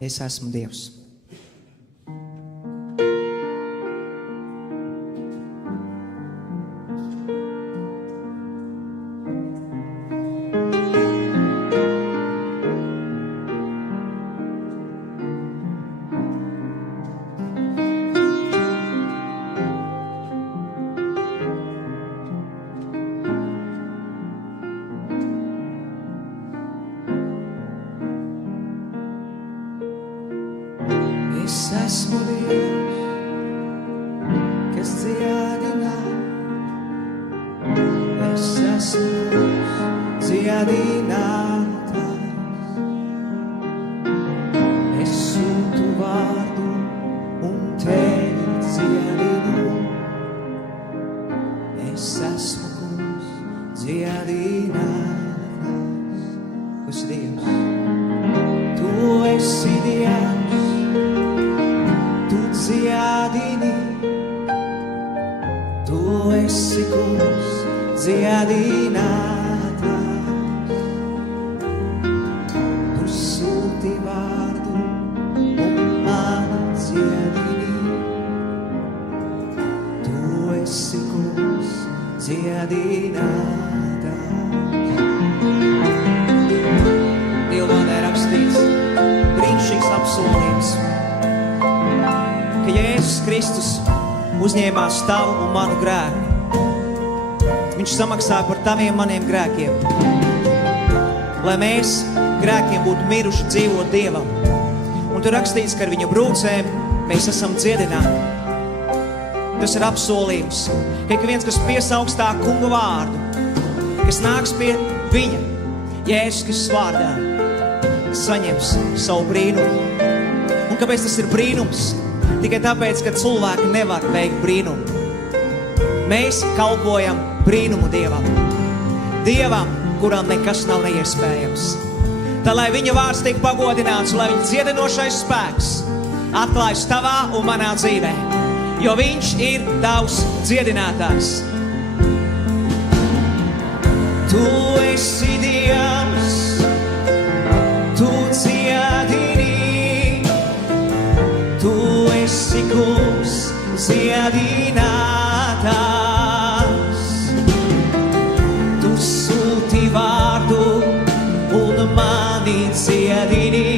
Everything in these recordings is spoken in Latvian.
Es esmu Dievs. Es esmu Dievs, kas dziedina. Es esmu dziedinātājs. Es sūtu vārdu un tevi dziedinu. Es esmu kungs dziedinātājs. Kungs Dievs, tu esi Dievs. Dziedini, tu esi kungs dziedinātājs. Tu sūti vārdu un mani dziedini. Tu esi kungs dziedinātājs. Dieva vārdā ir rakstīts brīnišķīgs apsolījums, ka Jēzus Kristus uzņēmās tavu un manu grēku. Viņš samaksāja par taviem maniem grēkiem, lai mēs grēkiem būtu miruši dzīvot Dievam. Un tur rakstīts, ka ar viņa brūcēm mēs esam dziedināti. Tas ir apsolījums, ka ik viens, kas piesaugs tā kunga vārdu, kas nāks pie viņa Jēzus Kristus vārdā, saņems savu brīnumu. Un kāpēc tas ir brīnums? Tikai tāpēc, ka cilvēki nevar veikt brīnumu. Mēs kalpojam brīnumu Dievam. Dievam, kuram nekas nav neiespējams. Tā lai viņa vārds tiek pagodināts, lai viņa dziedinošais spēks atklājas tavā un manā dzīvē. Jo viņš ir tavs dziedinātājs. Tu esi Dievs, tu dziedini. Tu esi kungs dziedinātājs. Tu sūti vārdu un mani dziedini.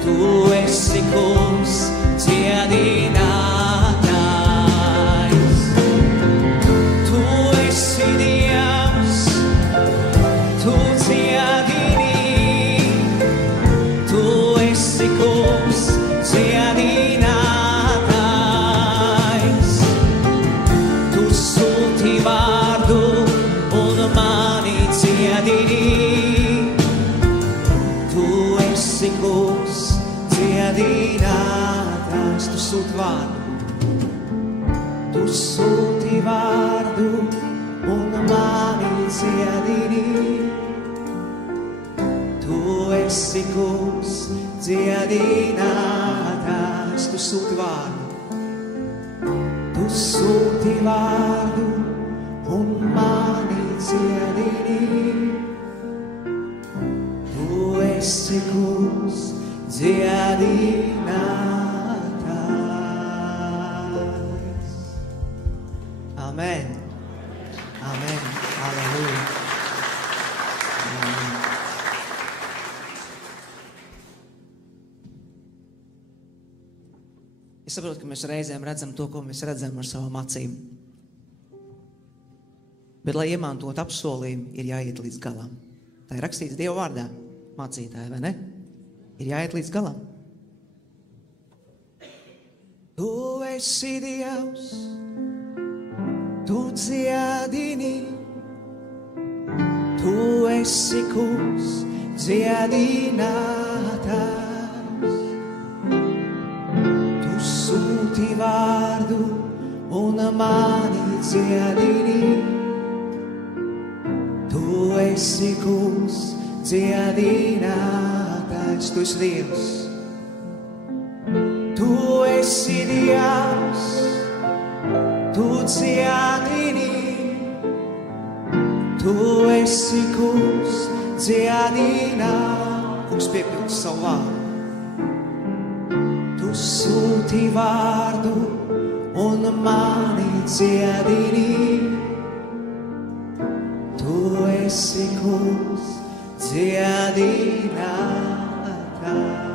Tu esi kungs dziedinātājs. Tu esi Dievs, tu dziedini. Tu esi kungs dziedinātājs. Tu sūti vārdu un mani dziedini. Tu esi kungs dziedinātājs. Tu sūti vārdu. Tu sūti vārdu un mani dziedini. Tu esi kungs dziedinātājs. Tu sūti vārdu. Tu sūti vārdu un mani dziedini. Tu esi kungs dziedinātājs. Amen. Amen. Halleluja. Es saprotu, ka mēs reizēm redzam to, ko mēs redzam ar savām acīm. Bet, lai iemantot apsolījumu, ir jāiet līdz galam. Tā ir rakstīts Dieva vārdā, mācītāji, vai ne? Ir jāiet līdz galam. Tu esi Dievs, tu dziedini. Tu esi kungs dziedinātājs. Tu sūti vārdu un mani dziedini. Tu esi kungs dziedinātājs. Tu esi Dievs. Tu esi Dievs, tu dziedini. Tu esi kungs dziedinātājs. kungs, piepildi savu vārdu. Tu sūti vārdu un mani dziedini. Tu esi kungs dziedinātājs.